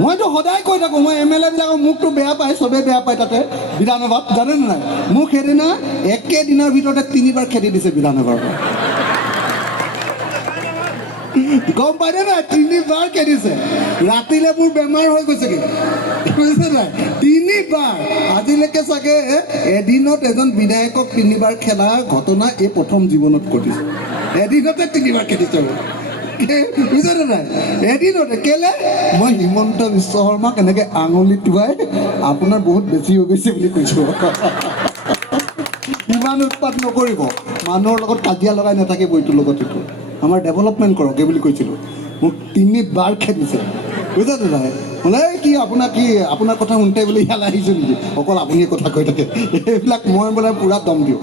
মইতো সদায় কৈ থাকোঁ, মই MLA বিলাকক মোকতো বেয়া পায়, চবেই বেয়া পায় তাতে বিধানসভাত, জানেনে নাই? মোক সেইদিনা একেদিনৰ ভিতৰতে 3বাৰ খেদি দিছে বিধানসভাৰ পৰা। গম পাইনে নাই? 3বাৰ খেদিছে। ৰাতিলৈ মোৰ বেমাৰ হৈ গৈছেগৈ, বুজিছে নাই? 3বাৰ। আজিলৈকে চাগে এদিনত এজন বিধায়কক 3বাৰ খেদা ঘটনা এই প্ৰথম জীৱনত ঘটিছে। এদিনতে 3বাৰ খেদিছে, বুজিছেনে নাই? এদিনতে। কেলে? মই হিমন্ত বিশ্ব শৰ্মাক এনেকৈ আঙুলি টুৱাই আপোনাৰ বহুত বেছি হৈ গৈছে বুলি কৈছোঁ। ইমান উৎপাত নকৰিব, মানুহৰ লগত কাজিয়া লগাই নাথাকিব, এইটোৰ লগত এইটো আমাৰ ডেভেলপমেণ্ট কৰক এই বুলি কৈছিলোঁ। মোক 3বাৰ খেদিছে, বুজিছেনে নাই? বোলে কি আপোনাৰ কথা শুনতে বোলে ইয়ালৈ আহিছোঁ নেকি? অকল আপুনিয়ে কথা কৈ থাকে। এইবিলাক মই বোলে পূৰা দম দিওঁ।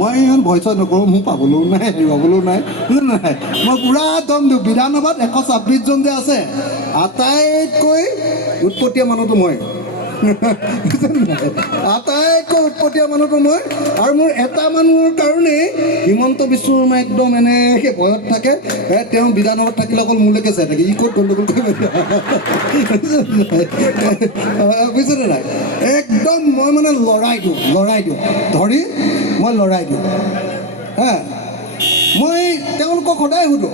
মই ইমান ভয় চয় নকৰোঁ, মোক পাবলৈও নাই, হেৰুৱাবলৈও নাই, বুজিছে নাই? মই পূৰা দম দিওঁ। বিধানসভাত 126 জন যে আছে, আটাইতকৈ উৎপতীয়া মানুহটো মই, আটাইতকৈ উৎপতীয়া মানুহটো মই। আৰু মোৰ এটা মানুহৰ কাৰণেই হিমন্ত বিশ্ব শৰ্মা একদম এনেকৈ ভয়ত থাকে। তেওঁ বিধানসভাত থাকিলে অকল মোলৈকে চাই থাকে, ই ক'ত গণ্ডগোল কৰিব, বুজিছেনে নাই? একদম মই মানে লৰাই দিওঁ, ধৰি মই লৰাই দিওঁ। মই তেওঁলোকক সদায় সুধোঁ,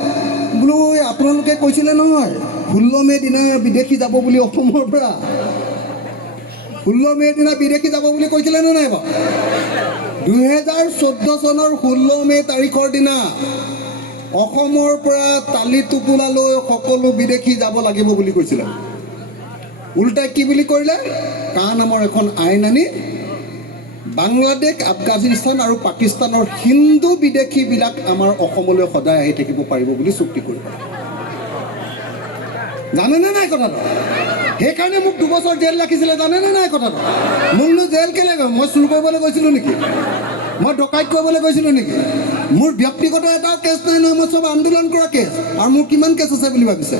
বোলো আপোনালোকে কৈছিলে নহয় 16 মে' দিনা বিদেশী যাব বুলি অসমৰ পৰা। 16 মে'ৰ দিনা বিদেশী যাব বুলি কৈছিলে নে নাই বাৰু? 2014 চনৰ 16 মে' তাৰিখৰ দিনা অসমৰ পৰা তালি টোপোলালৈ সকলো বিদেশী যাব লাগিব বুলি কৈছিলে। উল্টাই কি বুলি কৰিলে? কা নামৰ এখন আইন আনি বাংলাদেশ, আফগানিস্তান আৰু পাকিস্তানৰ হিন্দু বিদেশীবিলাক আমাৰ অসমলৈ সদায় আহি থাকিব পাৰিব বুলি চুক্তি কৰিব। জানেনে নাই কথাটো? সেইকাৰণে মোক 2 বছৰ জেল ৰাখিছিলে, জানেনে নাই কথাটো? মোকনো জেল কেলে? মই চুৰ কৰিবলৈ গৈছিলোঁ নেকি? মই ডকাইত কৰিবলৈ গৈছিলোঁ নেকি? মোৰ ব্যক্তিগত এটাও কেছ নাই নহয়, মই চব আন্দোলন কৰা কেছ। আৰু মোৰ কিমান কেছ আছে বুলি ভাবিছে?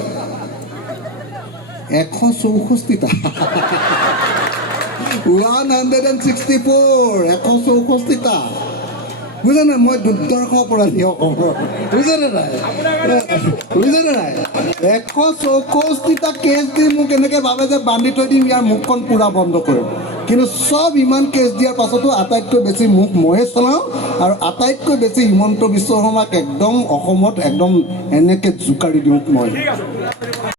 164টা। 164টা, বুজিছে নাই? মই দুৰ্দৰ্শ অপৰাধী অসমৰ, বুজিছেনে নাই? 164টা কেছ দি মোক এনেকৈ ভাবে যে বান্ধি থৈ দিম, ইয়াৰ মুখখন পূৰা বন্ধ কৰিম। কিন্তু চব ইমান কেছ দিয়াৰ পাছতো আটাইতকৈ বেছি মুখ ময়ে চলাওঁ, আৰু আটাইতকৈ বেছি হিমন্ত বিশ্ব শৰ্মাক একদম অসমত একদম এনেকৈ জোকাৰি দিওঁ মই।